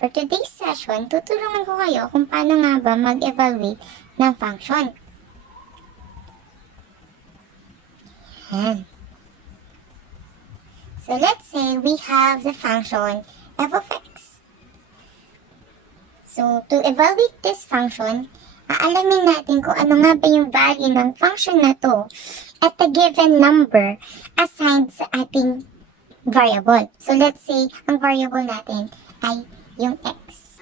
For today's session, tutulungan ko kayo kung paano nga ba mag-evaluate ng function. Yan. So let's say we have the function f of x. So to evaluate this function, aalamin natin kung ano nga ba yung value ng function na to at the given number assigned sa ating variable. So let's say ang variable natin ay yung x.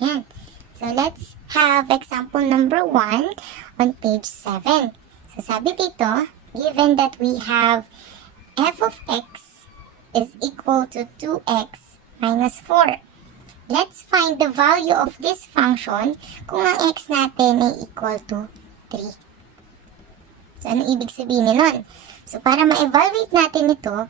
Yan. So let's have example number 1 on page 7. So sabi dito, given that we have f of x is equal to 2x minus 4. Let's find the value of this function kung ang x natin ay equal to 3. So ano ibig sabihin nun? So para ma-evaluate natin ito,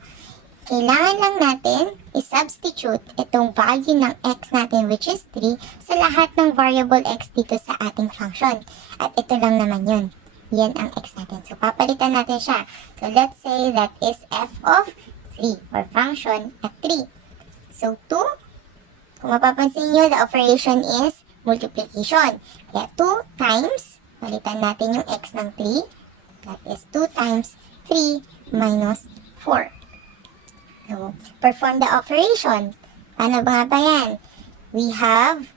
kailangan lang natin i-substitute itong value ng x natin which is 3 sa lahat ng variable x dito sa ating function. At ito lang naman yun. Yan ang x natin. So papalitan natin siya. So let's say that is f of 3 or function at 3. So 2, kung mapapansin nyo, the operation is multiplication. Kaya 2 times, palitan natin yung x ng 3. That is 2 times 3 minus 4. So, perform the operation. Paano ba nga ba yan? We have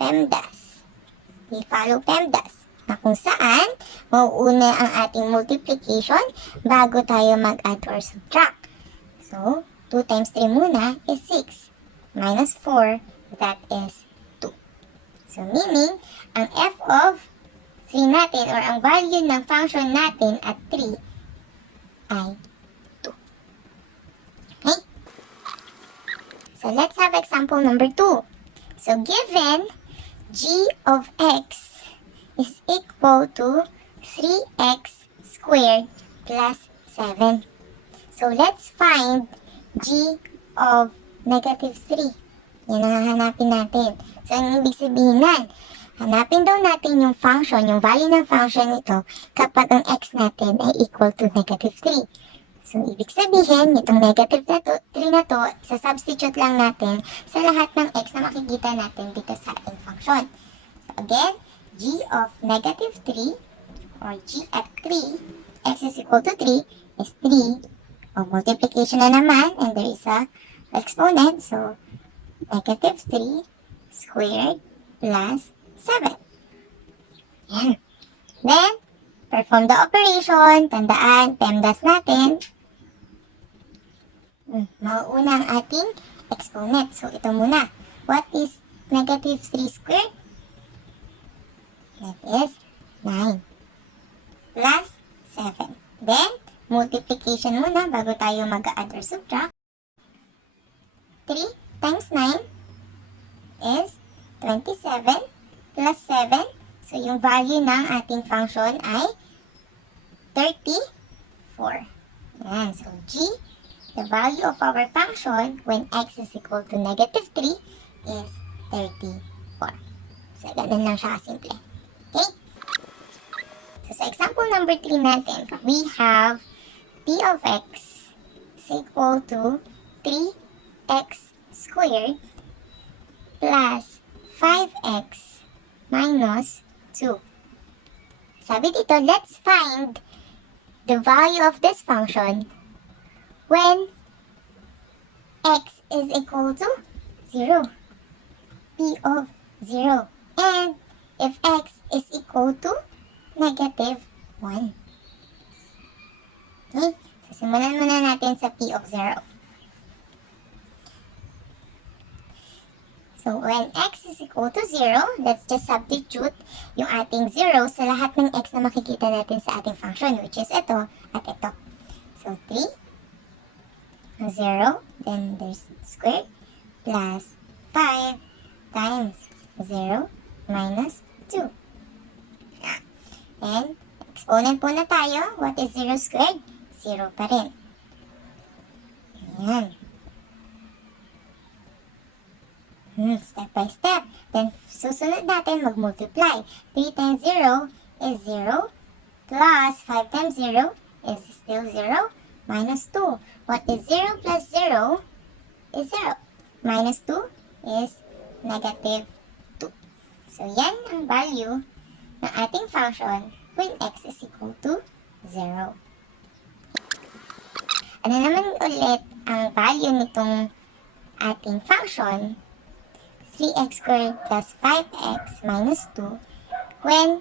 PEMDAS. We follow PEMDAS. Na kung saan, mauuna ang ating multiplication bago tayo mag-add or subtract. So, 2 times 3 muna is 6. Minus 4, that is 2. So, meaning, ang f of 3 natin or ang value ng function natin at 3 ay 2. Okay? So, let's have example number 2. So, given g of x is equal to 3x squared plus 7. So, let's find g of negative 3. Yan ang hahanapin natin. So, ang ibig sabihin nan, hanapin daw natin yung function, yung value ng function ito kapag ang x natin ay equal to negative 3. So, ibig sabihin, itong negative na to, 3 na to, substitute lang natin sa lahat ng x na makikita natin dito sa ating function. So, again, g of negative 3 or g at 3, x is equal to 3 is 3. O, multiplication na naman, and there is a exponent. So, negative 3 squared plus 7. Yan. Then, perform the operation. Tandaan, PEMDAS natin. Mauuna ang ating exponent. So, ito muna. What is negative 3 squared? That is 9. Plus 7. Then, multiplication muna bago tayo mag-add or subtract. 3 times 9 is 27 plus 7. So, yung value ng ating function ay 34. Yan. So, g, the value of our function when x is equal to negative 3 is 34. So, ganun lang siya kasimple. Okay? So, sa example number 3 natin, we have p of x is equal to 3x squared plus 5x minus 2. Sabi dito, let's find the value of this function when x is equal to 0. P of 0. And if x is equal to negative 1. Okay? So, simulan muna natin sa p of 0. So, when x is equal to 0, let's just substitute yung ating 0 sa lahat ng x na makikita natin sa ating function, which is ito at ito. So, 3, 0, then there's squared, plus 5 times 0 minus 2. Yeah. And, exponent po na tayo. What is 0 squared? 0 pa rin. Ayan. Step by step. Then, susunod natin mag-multiply. 3 times 0 is 0. Plus 5 times 0 is still 0. Minus 2. What is 0 plus 0 is 0. Minus 2 is negative 2. So, yan ang value ng ating function when x is equal to 0. Ano naman ulit ang value nitong ating function? 3x squared plus 5x minus 2 when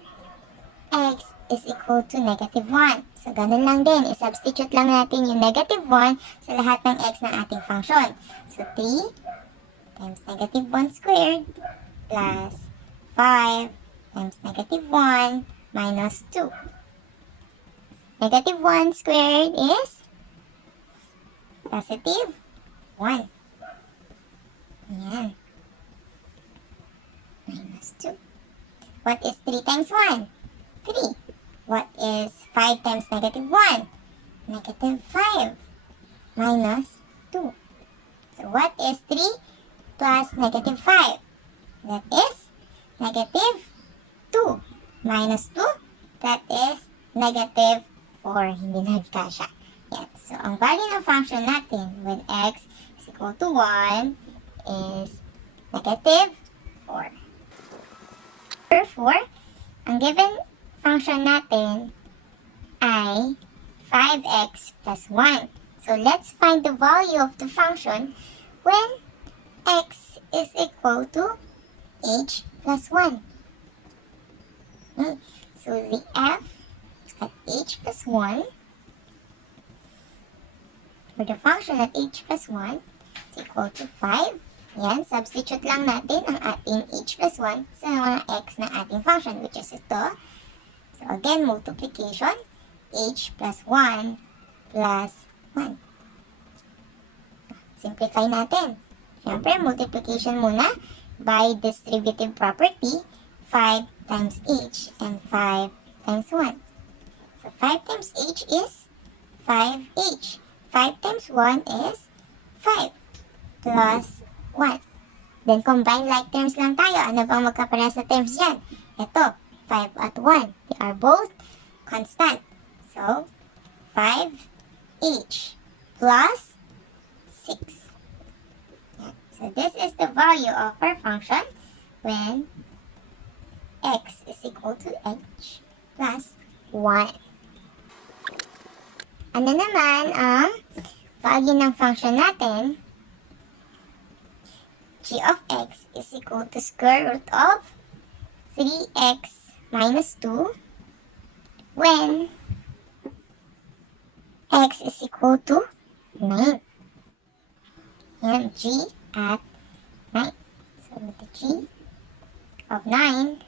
x is equal to negative 1. So, ganun lang din. I-substitute lang natin yung negative 1 sa lahat ng x ng ating function. So, 3 times negative 1 squared plus 5 times negative 1 minus 2. Negative 1 squared is positive 1. Ayan. Minus 2. What is 3 times 1? 3. What is 5 times negative 1? Negative 5 minus 2. So, what is 3 plus negative 5? That is negative 2 minus 2. That is negative 4. Hindi nagkasya. Yan. So, ang value ng function natin when x is equal to 1 is negative 4. Therefore, ang given function natin ay 5x plus 1. So, let's find the value of the function when x is equal to h plus 1. So, the f at h plus 1 for the function at h plus 1 is equal to 5. Yan, substitute lang natin ang ating h plus 1 sa mga x na ating function, which is ito. So, again, multiplication, h plus 1 plus 1. Simplify natin. Siyempre, multiplication muna by distributive property, 5 times h and 5 times 1. So, 5 times h is 5h. 5 times 1 is 5 plus 1. Then, combine like terms lang tayo. Ano bang magkaparehas na terms dyan? Ito, 5 at 1. They are both constant. So, 5h plus 6. So, this is the value of our function when x is equal to h plus 1. Ano naman ang value ng function natin? G of x is equal to square root of 3x minus 2 when x is equal to 9. Yan, g at 9. So, the g of 9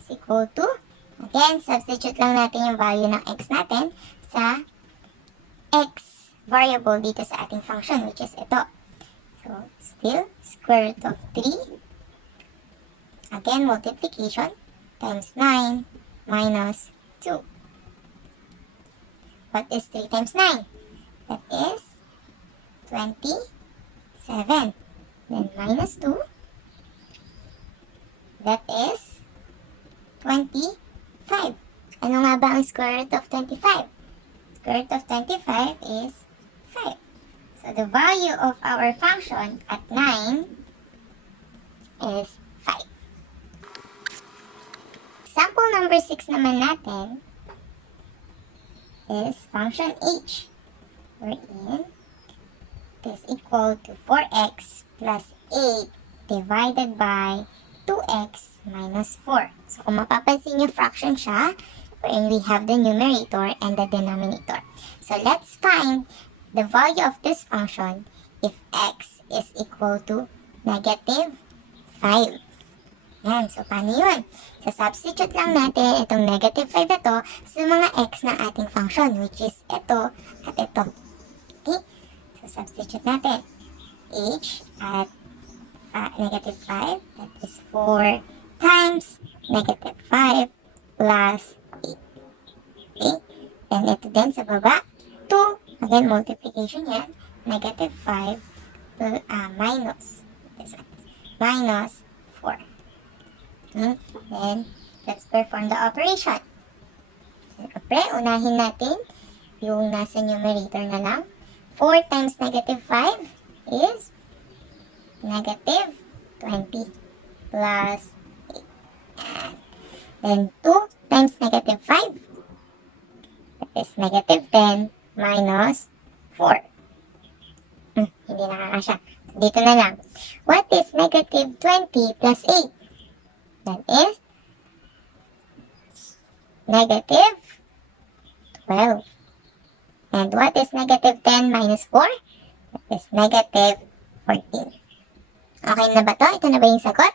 is equal to, again, substitute lang natin yung value ng x natin sa x variable dito sa ating function, which is ito. So, still, square root of 3. Again, multiplication times 9 minus 2. What is 3 times 9? That is 27. Then minus 2. That is 25. Ano nga ba ang square root of 25? Square root of 25 is 5. So, the value of our function at 9 is 5. Example number 6 naman natin is function h, wherein it is equal to 4x plus 8 divided by 2x minus 4. So, kung mapapansin nyo, fraction siya, wherein we have the numerator and the denominator. So, let's find the value of this function if x is equal to negative 5. Yan. So, paano yun? So, substitute lang natin itong negative 5 na to sa mga x na ating function, which is ito at ito. Okay? So, substitute natin. H at negative 5, that is 4 times negative 5 plus 8. Okay? And ito din sa baba, 2. Again, multiplication yan. Negative 5 minus this one. Minus 4. Okay? Then, let's perform the operation. Siyempre, unahin natin yung nasa numerator na lang. 4 times negative 5 is negative 20 plus 8. Yan. Then 2 times negative 5. That is negative 10 minus 4. Hindi nakakasya. Dito na lang. What is negative 20 plus 8? That is negative 12. And what is negative 10 minus 4? That is negative 14. Okay na ba to? Ito na ba yung sagot?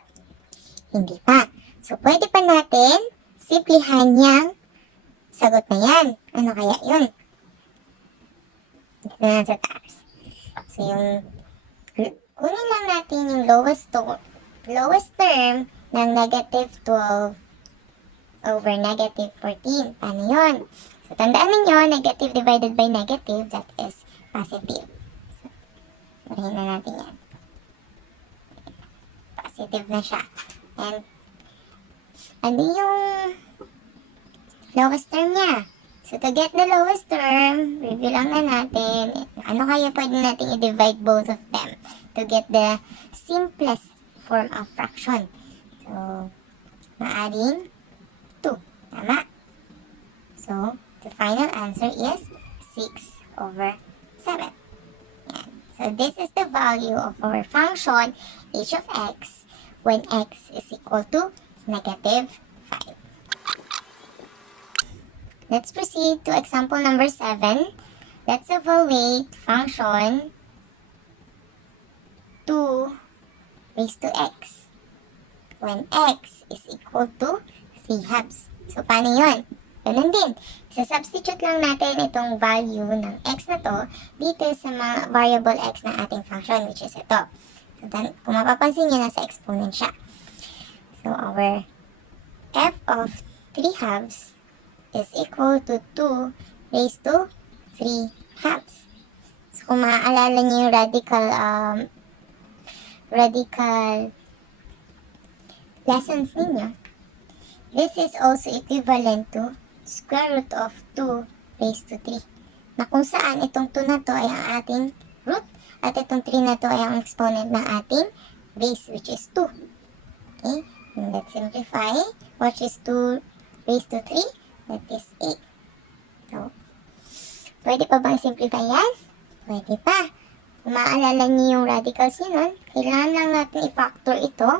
Hindi pa. So, pwede pa natin simplihan yung sagot na yan. Ano kaya yun? Dito na sa taas. So, yung kunin lang natin yung lowest term ng negative 12 over negative 14. Paano yun? So, tandaan ninyo, negative divided by negative, that is positive. So, purihin na natin yan. Positive na siya. And, ano yung lowest term niya? So, to get the lowest term, review lang na natin. Ano kaya pwede natin i-divide both of them to get the simplest form of fraction? So, maaring 2. Tama? So, the final answer is 6 over 7. Yan. So, this is the value of our function h of x when x is equal to negative 5. Let's proceed to example number 7. Let's evaluate function 2 raised to x when x is equal to 3 halves. So, paano yun? Ganun din. Substitute lang natin itong value ng x na to dito sa mga variable x ng ating function, which is ito. So, kung mapapansin nyo, nasa exponent siya. So, our f of 3 halves is equal to 2 raised to 3 halves. So, kung maaalala nyo yung radical lessons ninyo, this is also equivalent to square root of 2 raised to 3. Na kung saan itong 2 na to ay ang ating root at itong 3 na to ay ang exponent ng ating base, which is 2. Okay? And let's simplify. Which is 2 raised to 3? That is 8. So, pwede pa bang simplify yan? Pwede pa. Kung maaalala niyo yung radicals nyo nun, kailangan lang natin i-factor ito,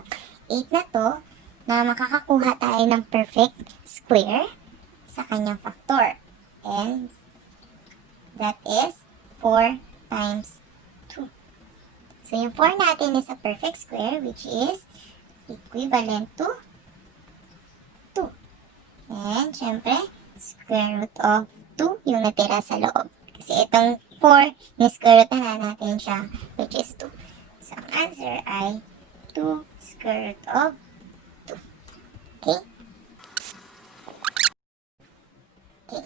8 na to, na makakakuha tayo ng perfect square sa kanyang factor. And that is 4 times 2. So, yung 4 natin is a perfect square, which is equivalent to 2. And, syempre, square root of 2 yung natira sa loob. Kasi itong 4, ni-square root na natin siya, which is 2. So, ang answer ay 2 square root of 2. Okay? Okay.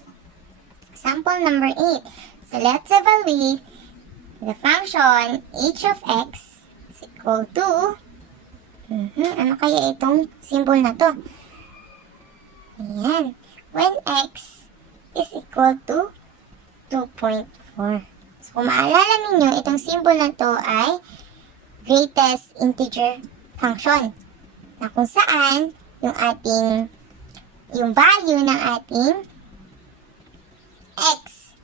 Example number 8. So, let's evaluate the function h of x is equal to ano kaya itong symbol na to? Ayan. When x is equal to 2.4. So, kung maalala ninyo, itong symbol na to ay greatest integer function. Na kung saan yung value ng ating x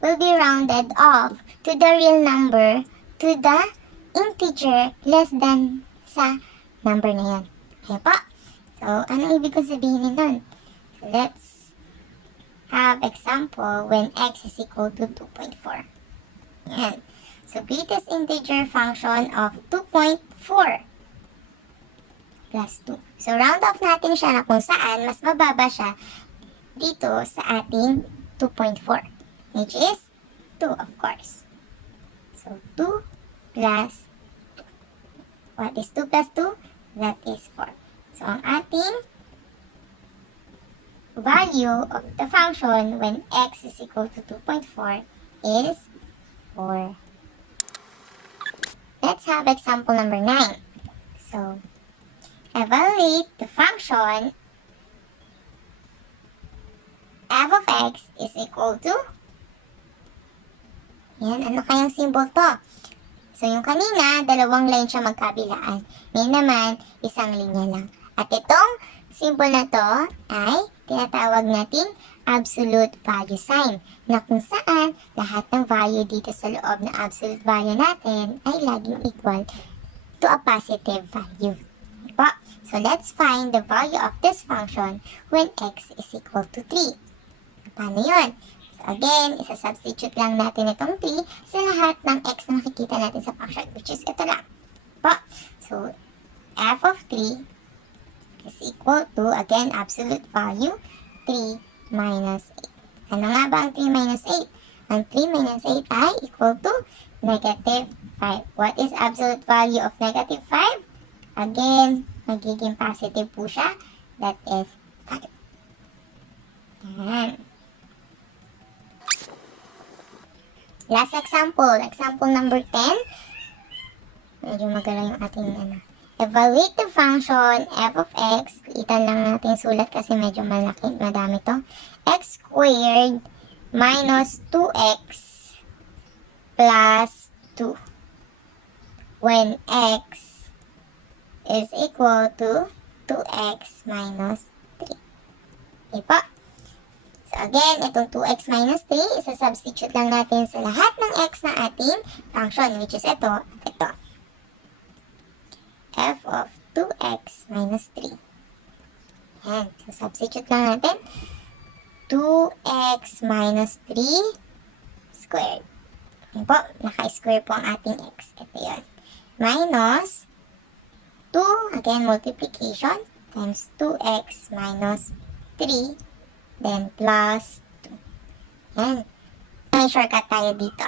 will be rounded off to the real number to the integer less than sa number na yan. Okay po? So, ano ibig kong sabihin nun? So, let's have example when x is equal to 2.4. Yan. So, greatest integer function of 2.4 plus 2. So, round off natin siya na kung saan mas mababa siya dito sa ating 2.4, which is 2, of course. So, 2 plus 2. What is 2 plus 2? That is 4. So, ang ating value of the function when x is equal to 2.4 is 4. Let's have example number 9. So, evaluate the function f of x is equal to, yan, ano kayang symbol to? So, yung kanina, dalawang line siya magkabilaan. Ngayon naman, isang linya lang. At itong symbol na to ay tinatawag nating absolute value sign, na kung saan lahat ng value dito sa loob ng absolute value natin ay laging equal to a positive value. Diba? So, let's find the value of this function when x is equal to 3. Paano yun? So, again, isa-substitute lang natin itong 3 sa lahat ng x na makikita natin sa function, which is ito lang. Diba? So, f of 3 is equal to, again, absolute value, 3 minus 8. Ano nga ba ang 3 minus 8? Ang 3 minus 8 ay equal to negative 5. What is absolute value of negative 5? Again, magiging positive po siya. That is 5. Yan. Last example. Example number 10. Medyo magalaw yung ating evaluate the function f of x. Itan lang natin sulat kasi medyo malaki, madami to. X squared minus 2x plus 2 when x is equal to 2x minus 3. Diba? So again, itong 2x minus 3, isa-substitute lang natin sa lahat ng x na ating function, which is ito. F of 2x minus 3. Yan. So, substitute lang natin. 2x minus 3 squared. Yan po. Naka-square po ang ating x. Ito yun. Minus 2, again, multiplication, times 2x minus 3, then plus 2. Yan. May shortcut tayo dito.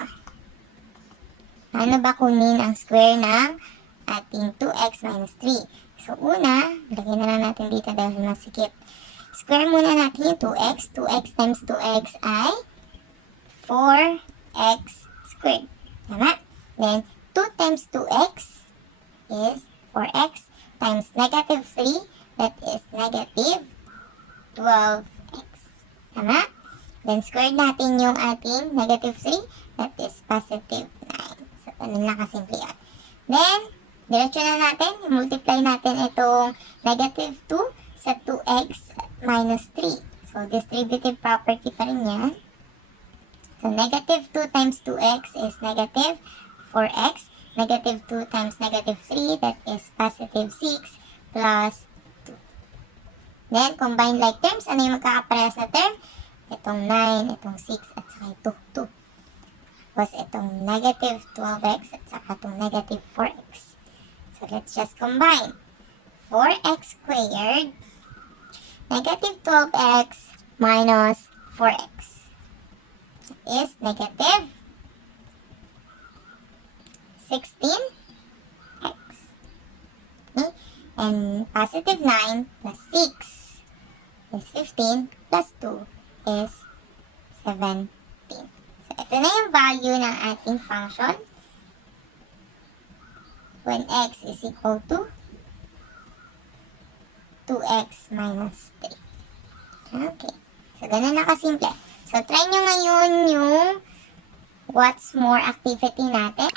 Ano ba kunin ang square ng ating 2x minus 3. So, una, lagyan na lang natin dito dahil masikip. Square muna natin yung 2x. 2x times 2x ay 4x squared. Tama? Then, 2 times 2x is 4x times negative 3, that is negative 12x. Tama? Then, squared natin yung ating negative 3, that is positive 9. So, ganun lang kasimple yan. Then, diretso na natin, multiply natin itong negative 2 sa 2x minus 3. So, distributive property pa rin yan. So, negative 2 times 2x is negative 4x. Negative 2 times negative 3, that is positive 6 plus 2. Then, combine like terms. Ano yung magkakaparehas na term? Itong 9, itong 6, at saka ito 2. Tapos itong negative 12x at saka itong negative 4x. So, let's just combine. 4x squared negative 12x minus 4x is negative 16x. Okay? And positive 9 plus 6 is 15 plus 2 is 17. So, ito na yung value ng ating function when x is equal to 2x minus 3. Okay. So, ganun na kasimple. So, try nyo ngayon yung what's more activity natin.